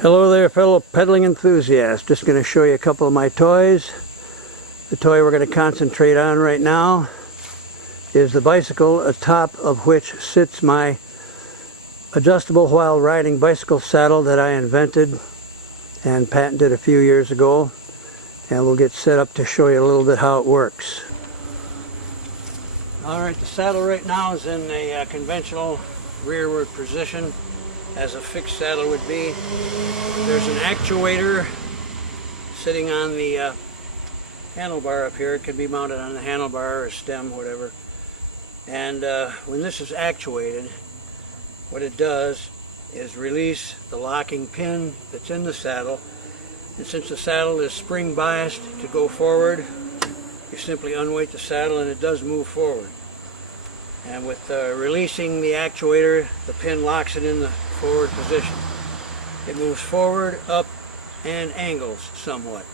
Hello there, fellow pedaling enthusiasts. Just going to show you a couple of my toys. The toy we're going to concentrate on right now is the bicycle, atop of which sits my adjustable while riding bicycle saddle that I invented and patented a few years ago. And we'll get set up to show you a little bit how it works. Alright, the saddle right now is in a conventional rearward position, as a fixed saddle would be. There's an actuator sitting on the handlebar up here. It can be mounted on the handlebar or a stem, whatever. And when this is actuated, what it does is release the locking pin that's in the saddle. And since the saddle is spring biased to go forward, you simply unweight the saddle and it does move forward. And with releasing the actuator, the pin locks it in the forward position. It moves forward, up, and angles somewhat.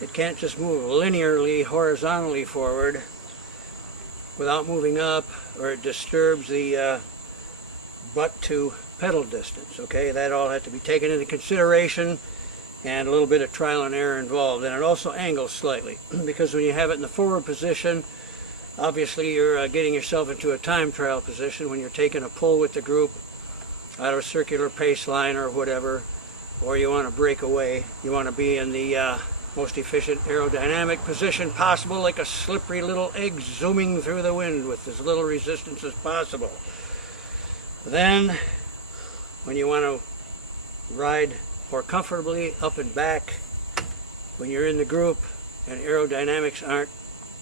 It can't just move linearly, horizontally forward without moving up, or it disturbs the butt to pedal distance. Okay, that all had to be taken into consideration, and a little bit of trial and error involved. And it also angles slightly, because when you have it in the forward position, obviously you're getting yourself into a time trial position when you're taking a pull with the group out of a circular pace line or whatever, or you want to break away. You want to be in the most efficient aerodynamic position possible, like a slippery little egg zooming through the wind with as little resistance as possible. Then, when you want to ride more comfortably up and back, when you're in the group and aerodynamics aren't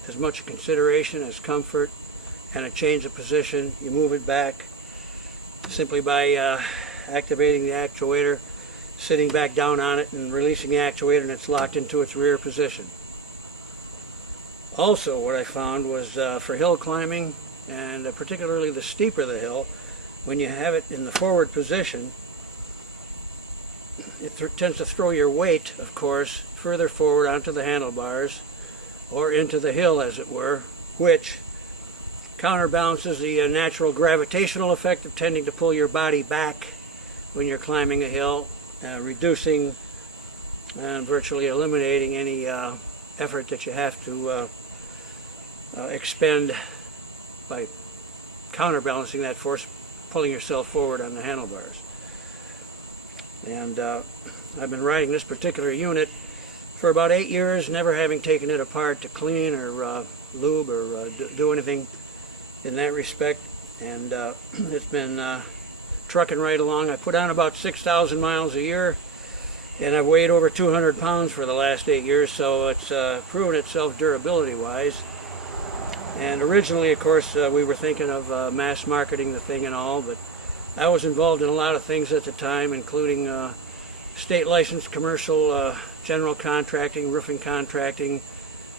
as much a consideration as comfort and a change of position, you move it back simply by activating the actuator, sitting back down on it and releasing the actuator, and it's locked into its rear position. Also, what I found was for hill climbing, and particularly the steeper the hill, when you have it in the forward position, it tends to throw your weight, of course, further forward onto the handlebars, or into the hill, as it were, which counterbalances the natural gravitational effect of tending to pull your body back when you're climbing a hill, reducing and virtually eliminating any effort that you have to expend by counterbalancing that force, pulling yourself forward on the handlebars. And I've been riding this particular unit for about 8 years, never having taken it apart to clean or lube or do anything in that respect, and it's been trucking right along. I put on about 6,000 miles a year, and I've weighed over 200 pounds for the last 8 years, so it's proven itself durability-wise. And originally, of course, we were thinking of mass marketing the thing and all, but I was involved in a lot of things at the time, including state licensed commercial general contracting, roofing contracting,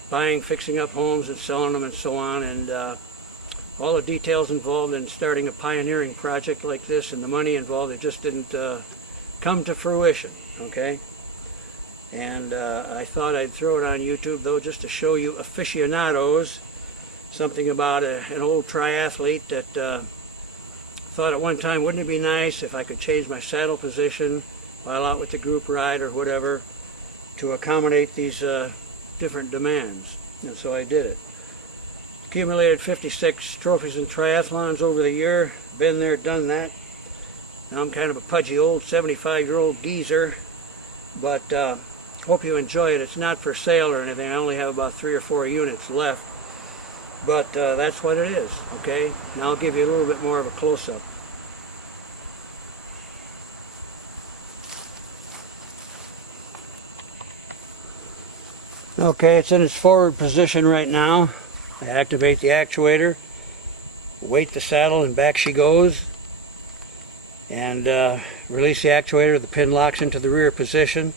buying, fixing up homes and selling them and so on, and all the details involved in starting a pioneering project like this and the money involved, it just didn't come to fruition, okay? And I thought I'd throw it on YouTube, though, just to show you aficionados something about an old triathlete that thought at one time, wouldn't it be nice if I could change my saddle position while out with the group ride or whatever to accommodate these different demands. And so I did it. Accumulated 56 trophies in triathlons over the year. Been there, done that. Now I'm kind of a pudgy old 75-year-old geezer, but hope you enjoy it. It's not for sale or anything. I only have about 3 or 4 units left, but that's what it is, okay? Now I'll give you a little bit more of a close-up. Okay, it's in its forward position right now. I activate the actuator, weight the saddle, and back she goes. And release the actuator, the pin locks into the rear position.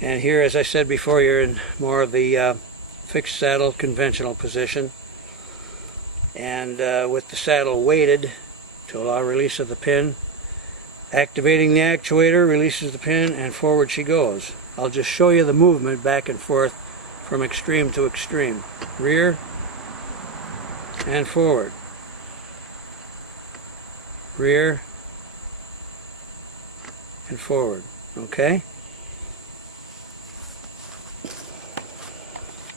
And here, as I said before, you're in more of the fixed saddle conventional position. And with the saddle weighted to allow release of the pin, activating the actuator releases the pin and forward she goes. I'll just show you the movement back and forth from extreme to extreme. Rear and forward. Rear and forward. Okay?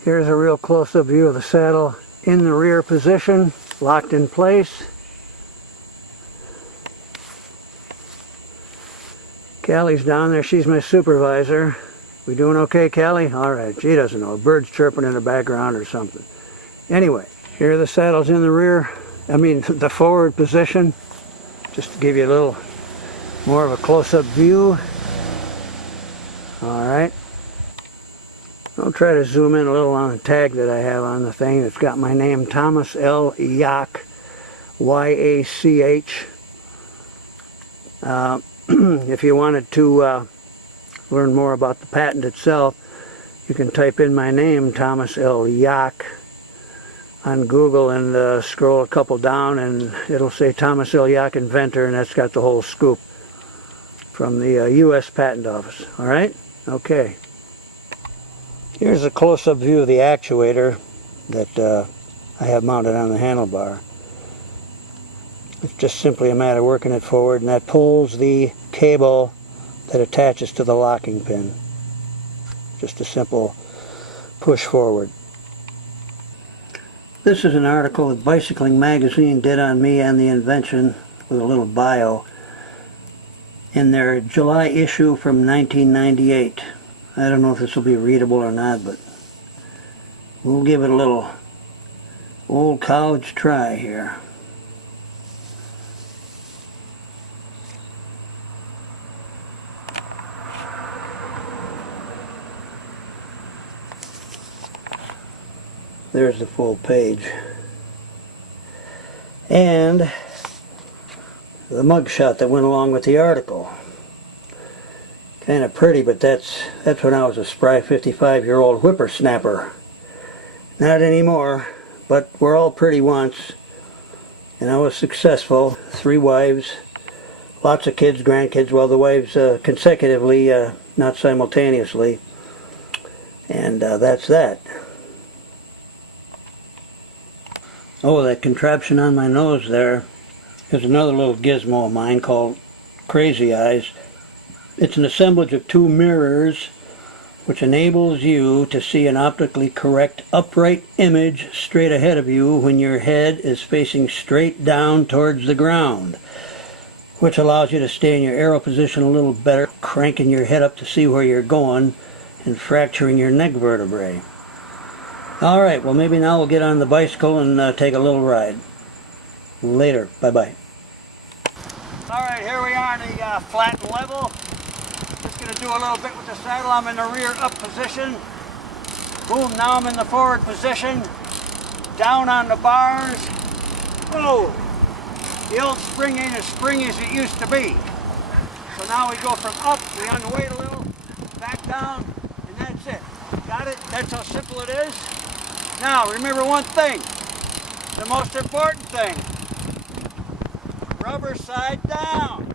Here's a real close-up view of the saddle in the rear position, locked in place. Callie's down there. She's my supervisor. We doing okay, Callie? All right. She doesn't know. Birds chirping in the background or something. Anyway, here are the saddles in the rear. I mean, the forward position. Just to give you a little more of a close-up view. All right. I'll try to zoom in a little on the tag that I have on the thing. It's got my name, Thomas L. Yach, Y-A-C-H. If you wanted to learn more about the patent itself, you can type in my name, Thomas L. Yach, on Google and scroll a couple down and it'll say Thomas L. Yach Inventor, and that's got the whole scoop from the U.S. Patent Office. All right? Okay. Here's a close-up view of the actuator that I have mounted on the handlebar. It's just simply a matter of working it forward, and that pulls the cable that attaches to the locking pin. Just a simple push forward. This is an article that Bicycling Magazine did on me and the invention with a little bio in their July issue from 1998. I don't know if this will be readable or not, but we'll give it a little old college try here. There's the full page. And the mugshot that went along with the article. Kind of pretty, but that's when I was a spry 55-year-old whippersnapper. Not anymore, but we're all pretty once. And I was successful. 3 wives, lots of kids, grandkids, well, the wives consecutively, not simultaneously. And that's that. Oh, that contraption on my nose there is another little gizmo of mine called Crazy Eyes. It's an assemblage of 2 mirrors which enables you to see an optically correct upright image straight ahead of you when your head is facing straight down towards the ground, which allows you to stay in your arrow position a little better, cranking your head up to see where you're going and fracturing your neck vertebrae. Alright, well maybe now we'll get on the bicycle and take a little ride. Later. Bye-bye. Alright, here we are in the flat and level. Just going to do a little bit with the saddle. I'm in the rear up position. Boom, now I'm in the forward position. Down on the bars. Oh! The old spring ain't as springy as it used to be. So now we go from up, we underweight a little, back down, and that's it. Got it? That's how simple it is. Now, remember one thing, the most important thing, rubber side down.